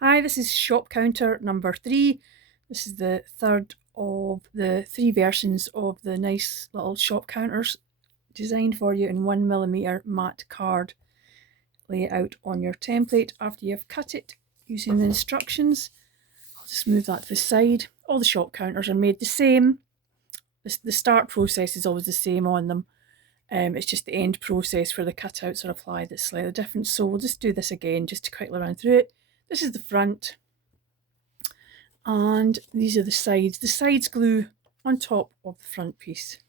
Hi, this is shop counter number 3. This is the third of the 3 versions of the nice little shop counters designed for you in 1mm matte card. Lay it out on your template after you've cut it using the instructions. I'll just move that to the side. All the shop counters are made the same. The start process is always the same on them. It's just the end process where the cutouts are applied that's slightly different. So we'll just do this again just to quickly run through it. This is the front. And these are the sides. The sides glue on top of the front piece.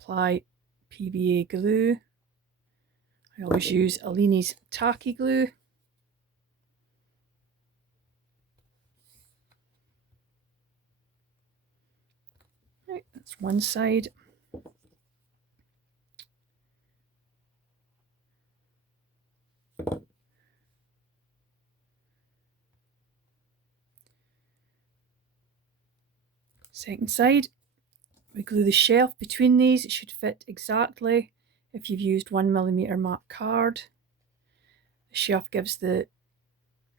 Apply PVA glue. I always use Alini's tacky glue. Right, that's one side. Second side, we glue the shelf between these. It should fit exactly if you've used 1mm matte card. The shelf gives the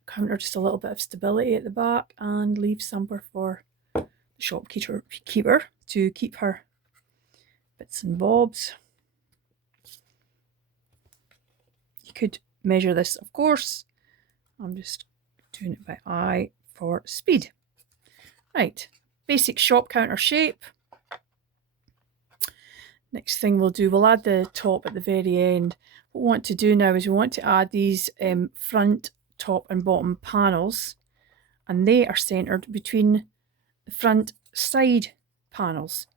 counter just a little bit of stability at the back and leaves somewhere for the shopkeeper to keep her bits and bobs. You could measure this, of course. I'm just doing it by eye for speed. Right, basic shop counter shape. Next thing we'll do, we'll add the top at the very end. What we want to do now is we want to add these front, top and bottom panels, and they are centered between the front side panels.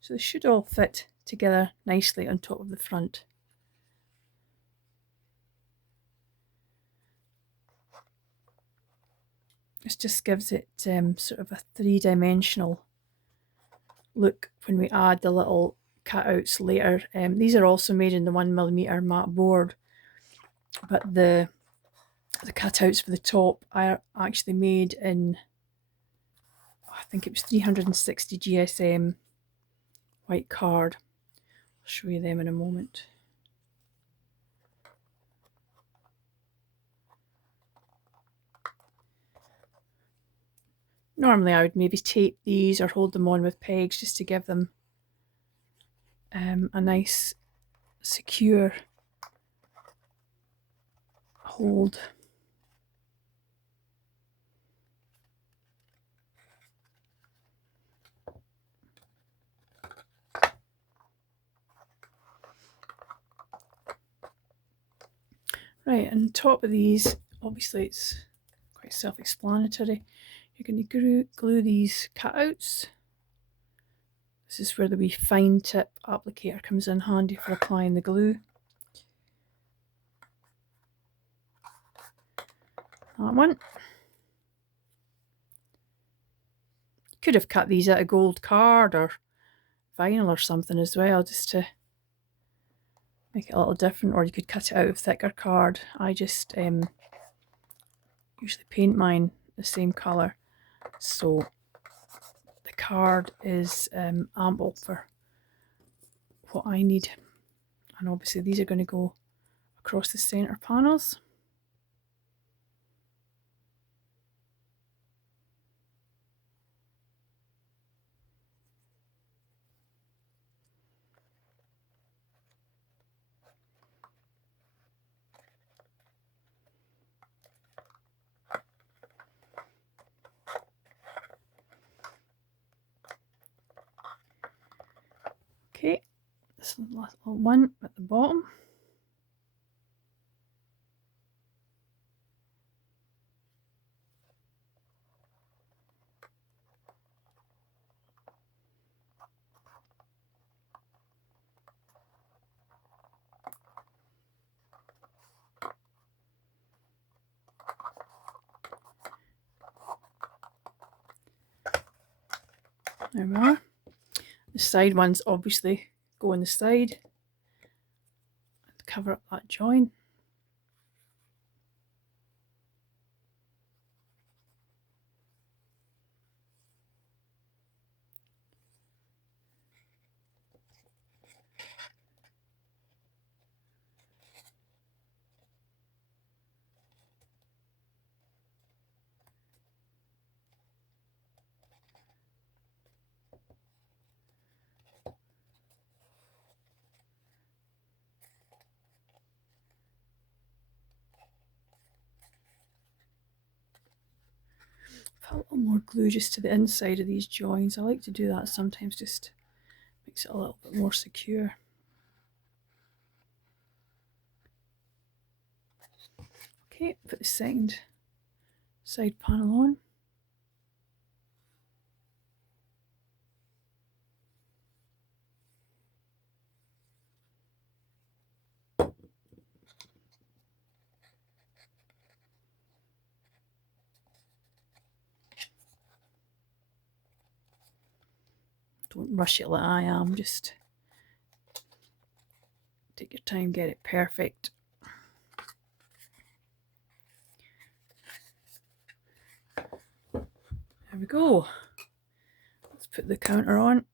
So they should all fit together nicely on top of the front. This just gives it sort of a three-dimensional look when we add the little cutouts later. These are also made in the 1mm matte board, but the cutouts for the top are actually made in, I think it was 360 GSM white card. I'll show you them in a moment. Normally I would maybe tape these or hold them on with pegs just to give them a nice secure hold. Right, and on top of these, obviously it's quite self-explanatory. You're going to glue these cutouts. This is where the wee fine tip applicator comes in handy for applying the glue. That one. Could have cut these out of gold card or vinyl or something as well, just to make it a little different, or you could cut it out of thicker card. I just usually paint mine the same colour, so the card is ample for what I need. And obviously these are going to go across the centre panels. Okay, this last little one at the bottom. There we are. The side ones obviously go on the side and cover up that join. Put a little more glue just to the inside of these joins. I like to do that sometimes, just makes it a little bit more secure. Okay, put the second side panel on. Don't rush it like I am, just take your time, get it perfect. There we go. Let's put the counter on.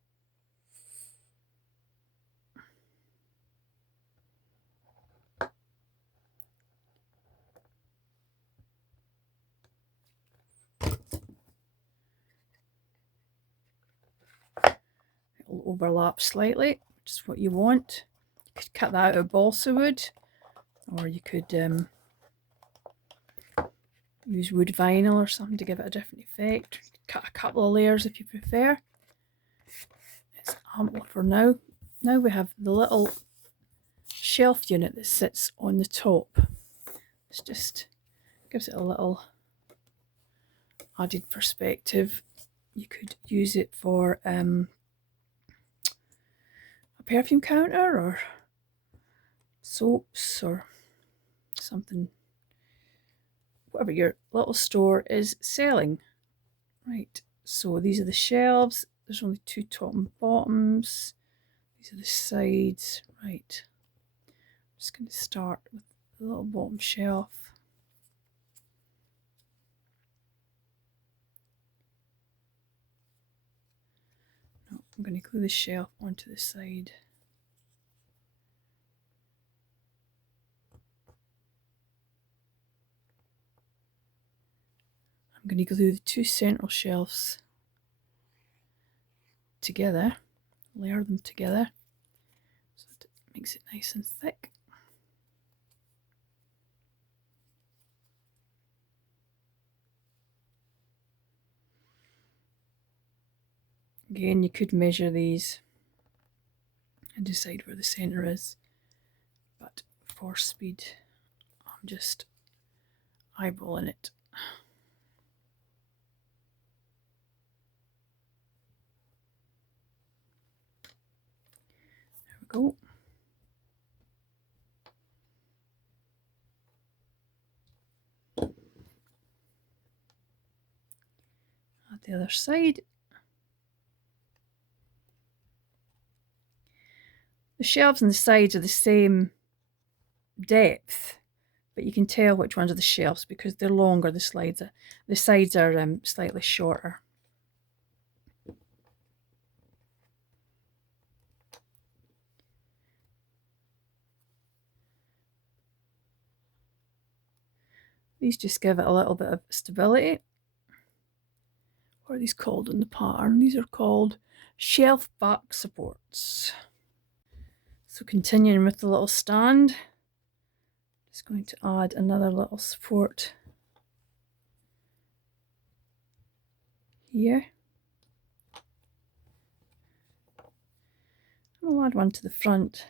It'll overlap slightly, which is what you want. You could cut that out of balsa wood, or you could use wood vinyl or something to give it a different effect. Cut a couple of layers if you prefer. It's ample for now. Now we have the little shelf unit that sits on the top. It's just gives it a little added perspective. You could use it for a perfume counter or soaps or something, whatever your little store is selling. Right, so these are the shelves. There's only two top and bottoms. These are the sides. Right, I'm just going to start with the little bottom shelf. No, I'm going to glue the shelf onto the side. I'm going to glue the two central shelves together, layer them together so that it makes it nice and thick. Again, you could measure these and decide where the centre is, but for speed, I'm just eyeballing it. There we go. At the other side. The shelves and the sides are the same depth, but you can tell which ones are the shelves because they're longer. The sides are slightly shorter. These just give it a little bit of stability. What are these called in the pattern? These are called shelf back supports. So continuing with the little stand, just going to add another little support here. I'll add one to the front.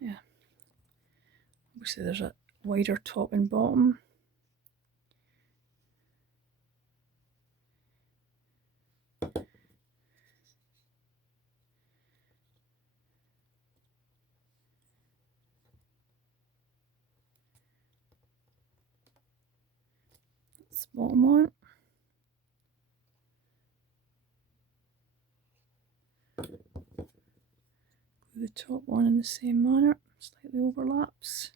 Yeah. Obviously there's a wider top and bottom. That's the bottom one. The top one in the same manner, slightly overlaps.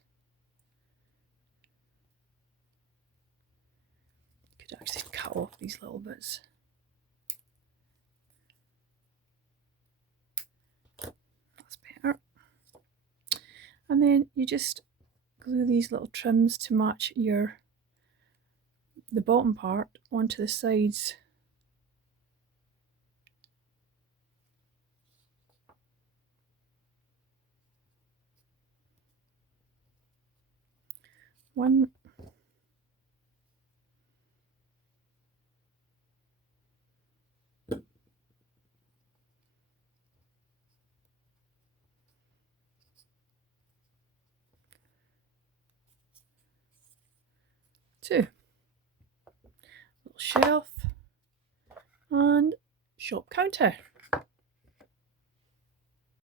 Could actually cut off these little bits. That's better. And then you just glue these little trims to match the bottom part onto the sides. 1, 2, little shelf and shop counter.